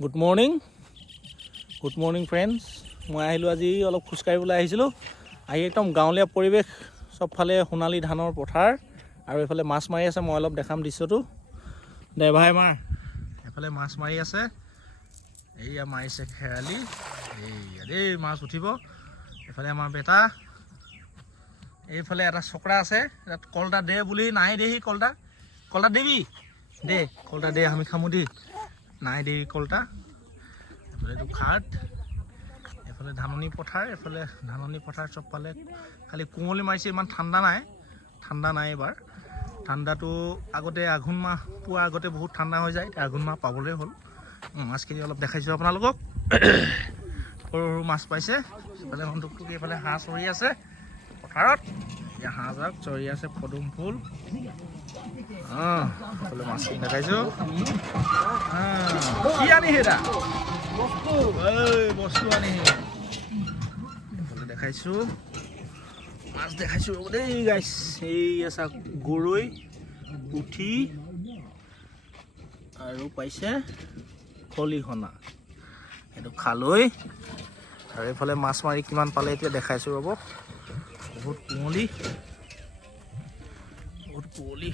Good morning friends. মই আহিলোঁ আজি অলপ খোজকাঢ়িবলৈ আহিছিলোঁ। আহি একদম গাঁৱলীয়া পৰিৱেশ, চবফালে সোণালী ধানৰ পথাৰ আৰু এইফালে মাছ মাৰি আছে। মই অলপ দেখাম দৃশ্যটো। দে ভাই মাৰ, এইফালে মাছ মাৰি আছে। এইয়া মাৰিছে খেৰালি, এইয়া দেই মাছ উঠিব। এইফালে আমাৰ বেটা, এইফালে এটা চকৰা আছে, তাত কলটা দে বুলি নাই দেহি। কলটা দেবি দে, কলটা দে, আমি খামো দেই। নাই দেই কলটা। এইফালে খাট, এইফালে ধাননি পথাৰ চবফালে খালি কুঁৱলী মাৰিছে। ইমান ঠাণ্ডা নাই এইবাৰ। ঠাণ্ডাটো আগতে আঘোণ মাহ পোৱাৰ আগতে বহুত ঠাণ্ডা হৈ যায়, এতিয়া আঘোণ মাহ পাবলৈ হ'ল। মাছখিনি অলপ দেখাইছোঁ আপোনালোকক। সৰু সৰু মাছ পাইছে। এইফালে সন্তোষটোক, এইফালে হাঁহ চৰি আছে পথাৰত। এতিয়া হাঁহ যাক চৰি আছে, পদুম ফুল। এইফালে মাছখিনি দেখাইছোঁ। কি আনি সেইটা বস্তু আনি এইফালে দেখাইছোঁ, মাছ দেখাইছোঁ ৰ'ব দেই গাইছ। এই আছে গৰৈ, পুঠি আৰু পাইছে খলিহনা, এইটো খালৈ। আৰু এইফালে মাছ মাৰি কিমান পালে এতিয়া দেখাইছোঁ ৰ'ব। বহুত কুঁৱলী।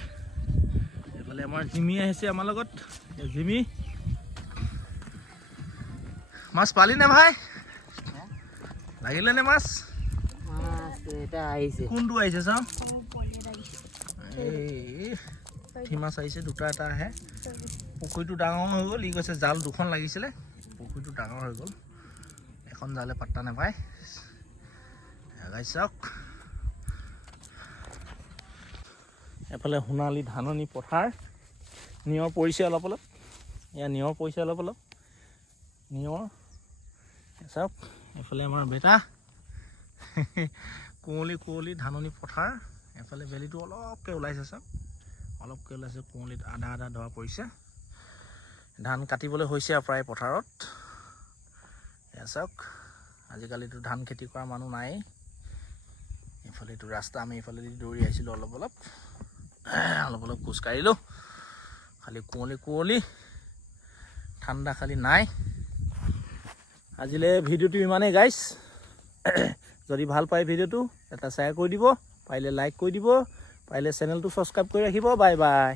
এইফালে আমাৰ জিমি আহিছে আমাৰ লগত। জিমি, মাছ পালি নে ভাই? লাগিলে নে মাছ? কোনটো আহিছে চাওঁ। এই মাছ আহিছে, দুটা এটা আহে। পুখুৰীটো ডাঙৰ হৈ গ'ল। ই কৈছে জাল দুখন লাগিছিলে, পুখুৰীটো ডাঙৰ হৈ গ'ল, এখন জালে পাত্তা নাপায়। চাওক, এফালে সোণালী ধাননি পথাৰ, নিয়ৰ পৰিছে অলপ অলপ। নিয়ৰ চাওক। এইফালে আমাৰ বেটা, কুঁৱলী ধাননি পথাৰ। এফালে বেলিটো অলপকৈ ওলাইছে চাওক, কুঁৱলীত আধা ধৰা পৰিছে। ধান কাটিবলৈ হৈছে আৰু প্ৰায় পথাৰত। এয়া চাওক, আজিকালিতো ধান খেতি কৰা মানুহ নাই। এইফালেতো ৰাস্তা, আমি এইফালেদি দৌৰি আহিছিলোঁ। অলপ অলপ খোজকাঢ়িলোঁ। খালি কুঁৱলী, ঠাণ্ডা খালি নাই। আজিলৈ ভিডিঅ'টো ইমানেই গাইছ। যদি ভাল পায় ভিডিঅ'টো এটা শ্বেয়াৰ কৰি দিব, পাৰিলে লাইক কৰি দিব, পাৰিলে চেনেলটো ছাবস্ক্ৰাইব কৰি ৰাখিব। Bye bye.